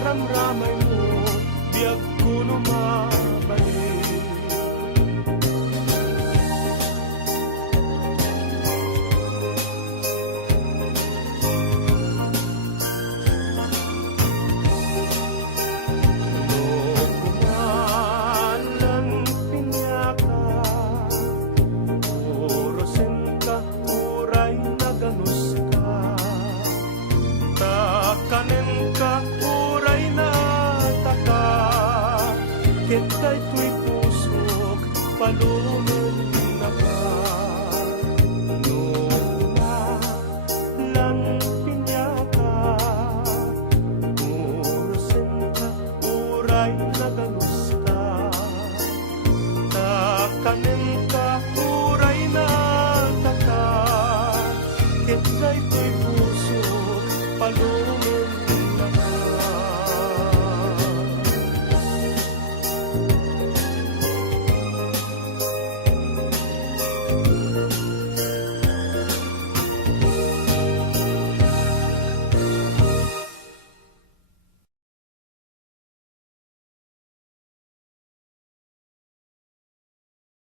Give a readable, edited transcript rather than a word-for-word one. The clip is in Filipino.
ramramay mo, biyag kuno mabalik. Lokumalan pinyaka, orosen ka, uray na ganus ka, takanen ka, uray na taka, ket kay tuy pusok, palumen na ka. Lokumalan pinyaka, orosen ka, uray na ganus ka, takanen ka, uray na taka, ket kay tuy pusok, palumen